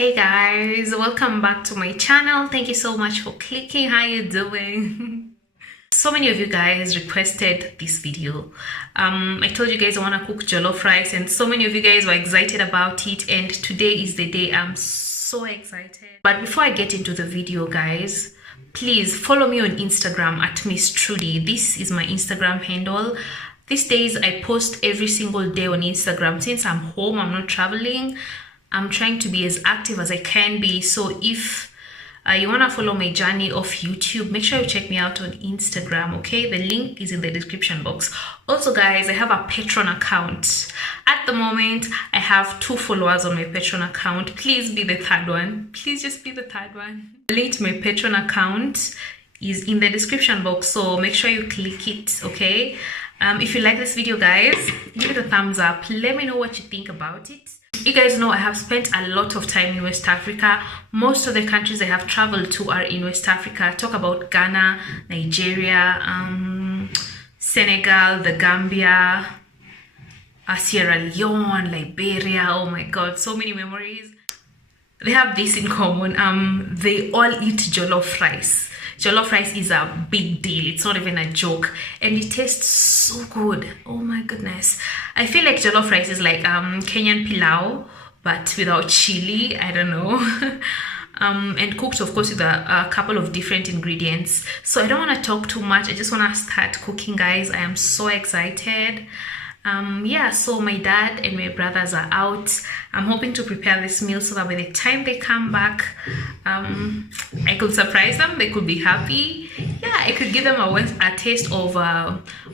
Hey guys, welcome back to my channel. Thank you so much for clicking. How you doing? So many of you guys requested this video. I told you guys I want to cook jollof rice, and so many of you guys were excited about it, and today is the day. I'm so excited. But before I get into the video, guys, please follow me on Instagram at Miss Trudy. This is my Instagram handle. These days I post every single day on Instagram. Since I'm home, I'm not traveling, I'm trying to be as active as I can be. So if you want to follow my journey of YouTube, make sure you check me out on Instagram, okay? The link is in the description box. Also guys, I have a Patreon account. At the moment, I have 2 followers on my Patreon account. Please be the 3rd one. Please just be the 3rd one. The link to my Patreon account is in the description box, so make sure you click it, okay? If you like this video, guys, give it a thumbs up. Let me know what you think about it. You guys know I have spent a lot of time in West Africa. Most of the countries I have traveled to are in West Africa. Talk about Ghana, Nigeria, Senegal, the Gambia, Sierra Leone, Liberia. Oh my god, so many memories. They have this in common. They all eat jollof rice. Jollof rice is a big deal. It's not even a joke, and it tastes so good. Oh my goodness, I feel like jollof rice is like Kenyan pilau but without chili. I don't know. And cooked of course with a couple of different ingredients. So I don't want to talk too much. I just want to start cooking, guys. I am so excited. Yeah, so my dad and my brothers are out. I'm hoping to prepare this meal so that by the time they come back, I could surprise them. They could be happy. Yeah, I could give them a taste of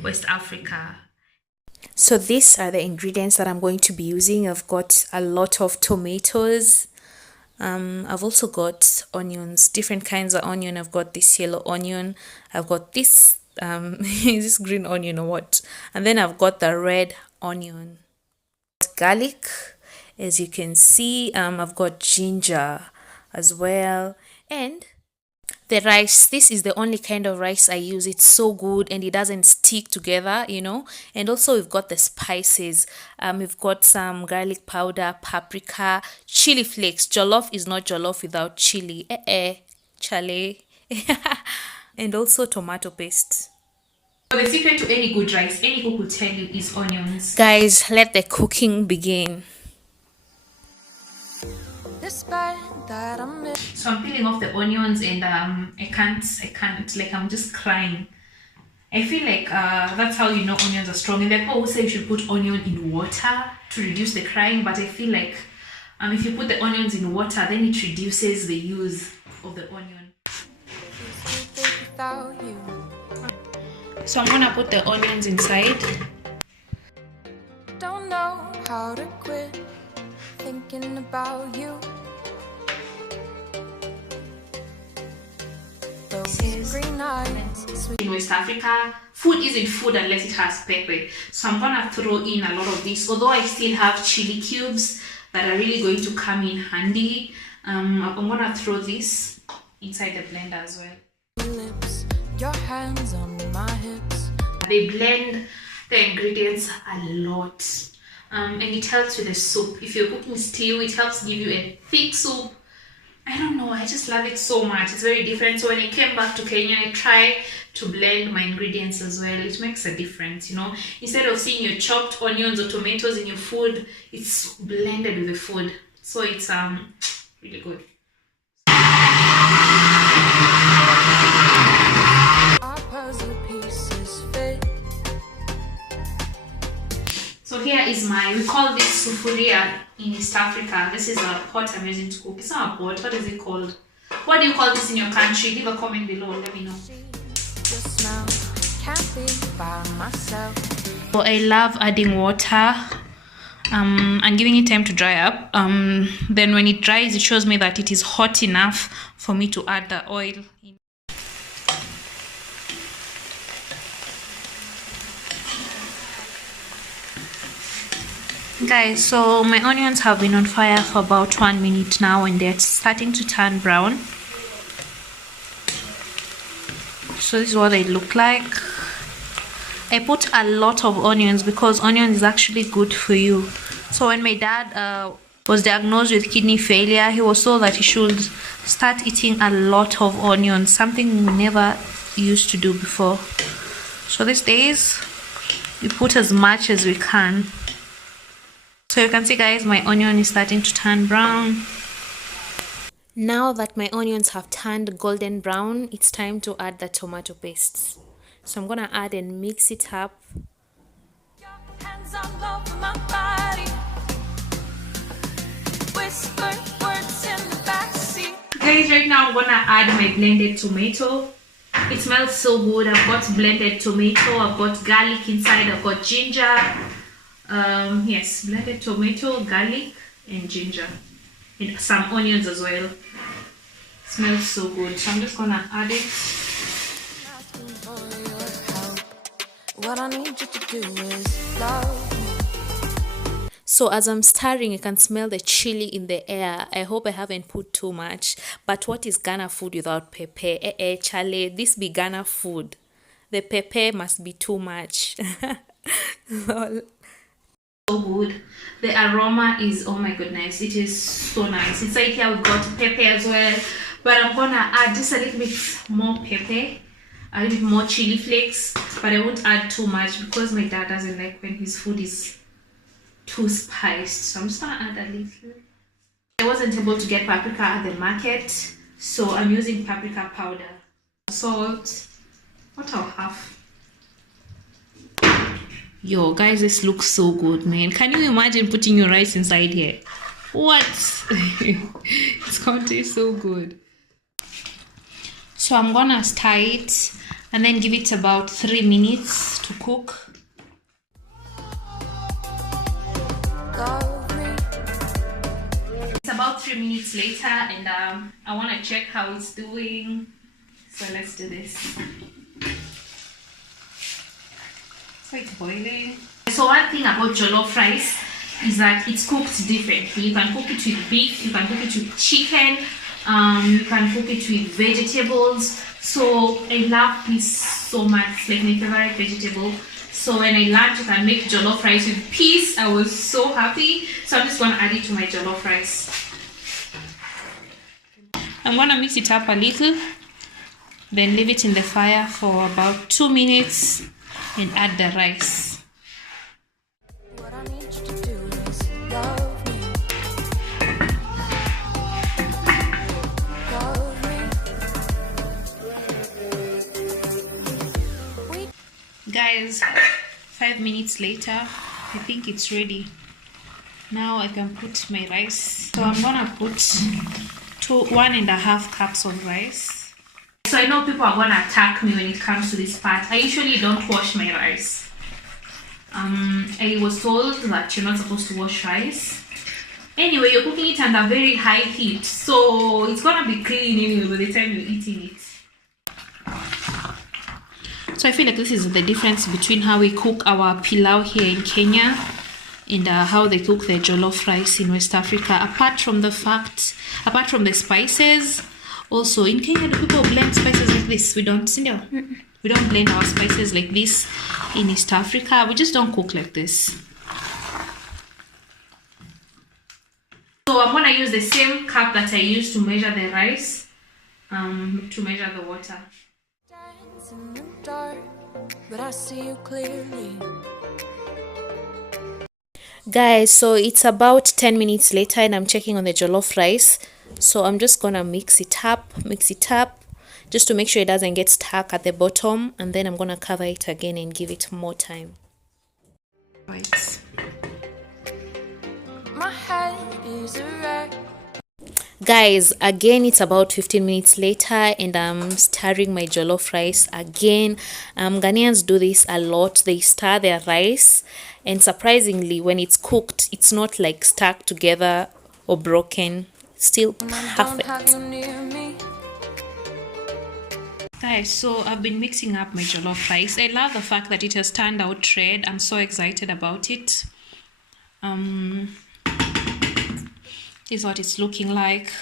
West Africa. So these are the ingredients that I'm going to be using. I've got a lot of tomatoes. I've also got onions, different kinds of onion. I've got this yellow onion. I've got this is this green onion or what? And then I've got the red onion. Garlic, as you can see. I've got ginger as well, and the rice. This is the only kind of rice I use. It's so good and it doesn't stick together, you know. And also we've got the spices. We've got some garlic powder, paprika, chili flakes. Jollof is not jollof without chili. Chale. And also tomato paste. So the secret to any good rice, any cook will tell you, is onions. Guys, let the cooking begin. So I'm peeling off the onions, and I can't, like, I'm just crying. I feel like that's how you know onions are strong. And people always say you should put onion in water to reduce the crying, but I feel like if you put the onions in water, then it reduces the use of the onion. So I'm gonna put the onions inside. Don't know how to quit thinking about you. In West Africa, food isn't food unless it has pepper. So I'm gonna throw in a lot of this. Although I still have chili cubes that are really going to come in handy, I'm gonna throw this inside the blender as well. Your hands on my hips. They blend the ingredients a lot, and it helps with the soup. If you're cooking stew, it helps give you a thick soup. I don't know, I just love it so much. It's very different. So when I came back to Kenya, I try to blend my ingredients as well. It makes a difference, you know. Instead of seeing your chopped onions or tomatoes in your food, it's blended with the food. So it's really good. So here is we call this sufuria in East Africa. This is a pot I'm using to cook. It's not a pot, what is it called? What do you call this in your country? Leave a comment below, let me know. So I love adding water and giving it time to dry up. Then when it dries, it shows me that it is hot enough for me to add the oil in. Guys, so my onions have been on fire for about 1 minute now, and they're starting to turn brown. So this is what they look like. I put a lot of onions because onion is actually good for you. So when my dad was diagnosed with kidney failure. He was told that he should start eating a lot of onions, something we never used to do before. So these days we put as much as we can. So you can see, guys, my onion is starting to turn brown. Now that my onions have turned golden brown, it's time to add the tomato pastes. So I'm gonna add and mix it up. Guys, right now I'm gonna add my blended tomato. It smells so good. I've got blended tomato, I've got garlic inside, I've got ginger. Yes, blended tomato, garlic, and ginger, and some onions as well. It smells so good. So I'm just gonna add it. What I need you to do is love me. So as I'm stirring, you can smell the chili in the air. I hope I haven't put too much. But what is Ghana food without pepper? Chale, this be Ghana food. The pepper must be too much. So good. The aroma is, oh my goodness, it is so nice. It's like here we've got pepper as well. But I'm gonna add just a little bit more pepper. A little bit more chili flakes. But I won't add too much because my dad doesn't like when his food is too spiced, so I'm just gonna add a little. I wasn't able to get paprika at the market, so I'm using paprika powder. Salt, what I'll have. Yo guys, this looks so good, man. Can you imagine putting your rice inside here? What? It's gonna taste so good. So I'm gonna stir it and then give it about 3 minutes to cook. It's about 3 minutes later, and I want to check how it's doing. So let's do this. So it's boiling. So one thing about jollof rice is that it's cooked differently. You can cook it with beef, you can cook it with chicken, you can cook it with vegetables. So I love this so much. It's like my favorite vegetable. So when I learned you can make jollof rice with peas, I was so happy. So I'm just going to add it to my jollof rice. I'm going to mix it up a little, then leave it in the fire for about 2 minutes and add the rice. What I need you to do is love me. Love me. Guys, 5 minutes later, I think it's ready. Now I can put my rice. So I'm gonna put 1.5 cups of rice. So I know people are gonna attack me when it comes to this part. I usually don't wash my rice. I was told that you're not supposed to wash rice. Anyway, you're cooking it under very high heat, so it's gonna be clean anyway by the time you're eating it. So I feel like this is the difference between how we cook our pilau here in Kenya and how they cook their jollof rice in West Africa. Apart from the spices, also in Kenya the people blend spices like this. We don't, we don't blend our spices like this in East Africa. We just don't cook like this. So I'm gonna use the same cup that I used to measure the rice, to measure the water. In the dark, but I see you clearly. Guys, so it's about 10 minutes later and I'm checking on the jollof rice. So I'm just gonna mix it up just to make sure it doesn't get stuck at the bottom, and then I'm gonna cover it again and give it more time. Right. My head is a wreck. Guys, again it's about 15 minutes later and I'm stirring my jollof rice again. Ghanaians do this a lot. They stir their rice, and surprisingly when it's cooked it's not like stuck together or broken. It's still perfect. Guys, so I've been mixing up my jollof rice. I love the fact that it has turned out red. I'm so excited about it. This is what it's looking like.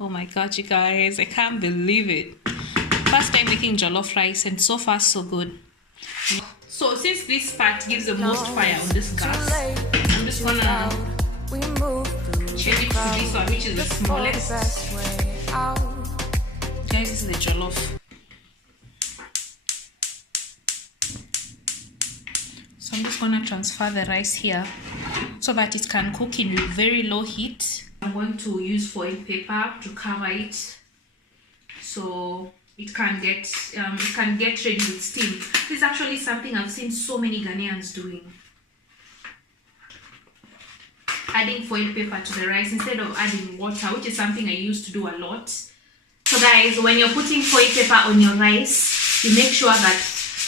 Oh my god, you guys, I can't believe it. First time making jollof rice and so far so good. So since this part gives the most fire on this gas, I'm just gonna change it to this one, which is the smallest. Guys, this is the jollof. So I'm just gonna transfer the rice here so that it can cook in very low heat. I'm going to use foil paper to cover it so it can get ready with steam. This is actually something I've seen so many Ghanaians doing. Adding foil paper to the rice instead of adding water, which is something I used to do a lot. So guys, when you're putting foil paper on your rice, you make sure that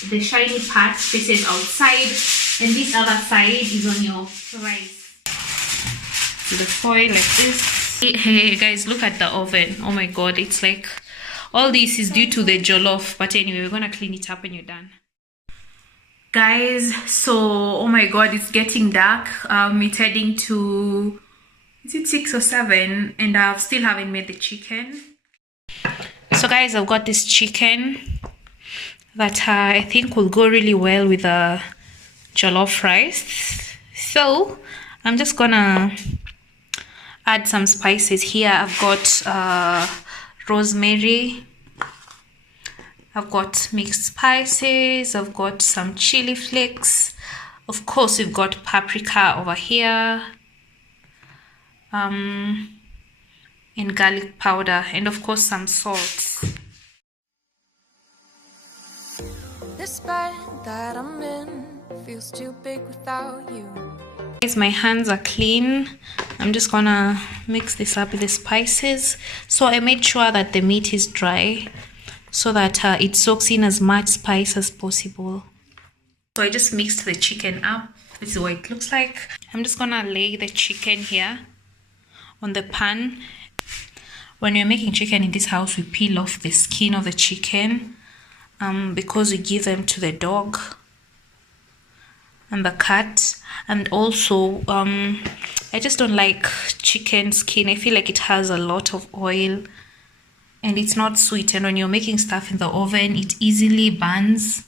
the shiny part faces outside and this other side is on your rice. The foil like this. Hey guys, look at the oven. Oh my god, it's like all this is due to the jollof, but anyway, we're gonna clean it up when you're done. Guys, so oh my god, it's getting dark. It's heading to, is it 6 or 7, and I still haven't made the chicken. So guys, I've got this chicken that I think will go really well with the jollof rice. So I'm just gonna add some spices here. I've got rosemary, I've got mixed spices, I've got some chili flakes, of course we've got paprika over here, and garlic powder, and of course some salt. This bed that I'm in feels too big without you. Guys, my hands are clean. I'm just gonna mix this up with the spices. So I made sure that the meat is dry so that it soaks in as much spice as possible. So I just mixed the chicken up. This is what it looks like. I'm just gonna lay the chicken here on the pan. When you're making chicken in this house, we peel off the skin of the chicken because we give them to the dog and the cat. And also I just don't like chicken skin. I feel like it has a lot of oil and it's not sweet, and when you're making stuff in the oven it easily burns.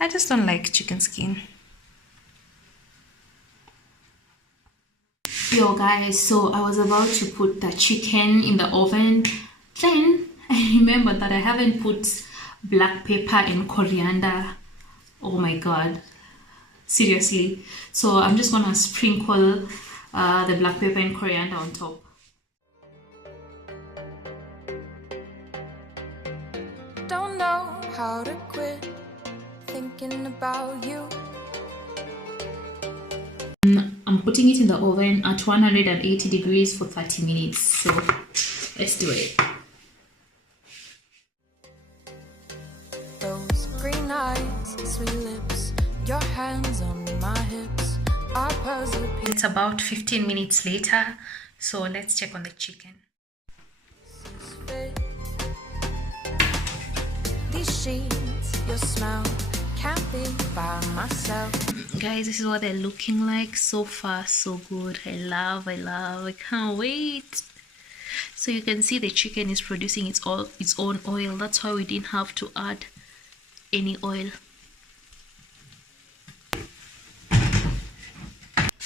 I just don't like chicken skin. Yo guys, so I was about to put the chicken in the oven, then I remembered that I haven't put black pepper and coriander. Oh my god, seriously. So I'm just gonna sprinkle the black pepper and coriander on top. Don't know how to quit thinking about you. I'm putting it in the oven at 180 degrees for 30 minutes. So let's do it. Those green eyes, sweet lips, your hands on my hips are puzzle. It's about 15 minutes later, so let's check on the chicken. These sheets, your smell, can't be by myself. Guys, this is what they're looking like. So far so good. I love, I can't wait. So you can see the chicken is producing its own oil. That's why we didn't have to add any oil.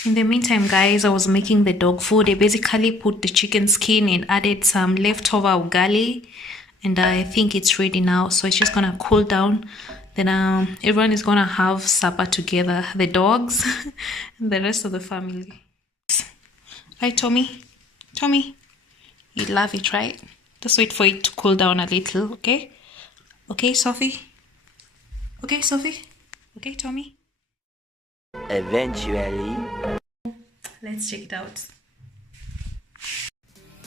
In the meantime guys, I was making the dog food. I basically put the chicken skin and added some leftover ugali, and I think it's ready now. So it's just gonna cool down. Then everyone is gonna have supper together, the dogs and the rest of the family. Right, Tommy? Tommy, you love it, right? Just wait for it to cool down a little, okay? Okay, Sophie? Okay, Sophie? Okay, Tommy? Eventually. Let's check it out.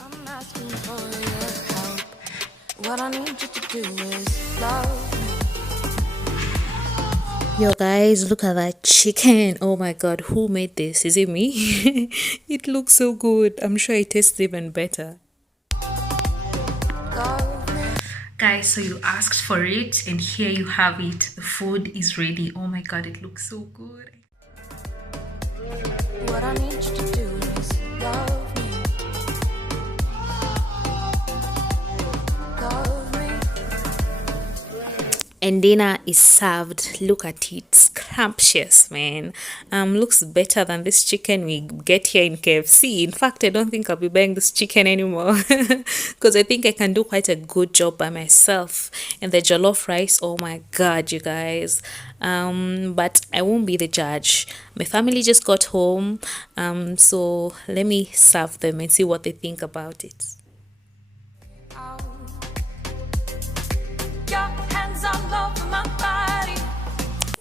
I'm asking for your help. What I need you to do is love me. Yo guys, look at that chicken. Oh my god, who made this? Is it me? It looks so good. I'm sure it tastes even better. Guys, so you asked for it and here you have it. The food is ready. Oh my god, it looks so good. What I need you to do is love me. Love me. and dinner is served. Look at it, scrumptious, man. Looks better than this chicken we get here in KFC. In fact, I don't think I'll be buying this chicken anymore because I think I can do quite a good job by myself. And the jollof rice, oh my god, you guys. But I won't be the judge. My family just got home, so let me serve them and see what they think about it.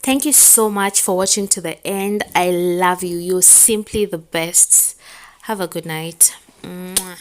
Thank you so much for watching to the end. I love you. You're simply the best. Have a good night. Mwah.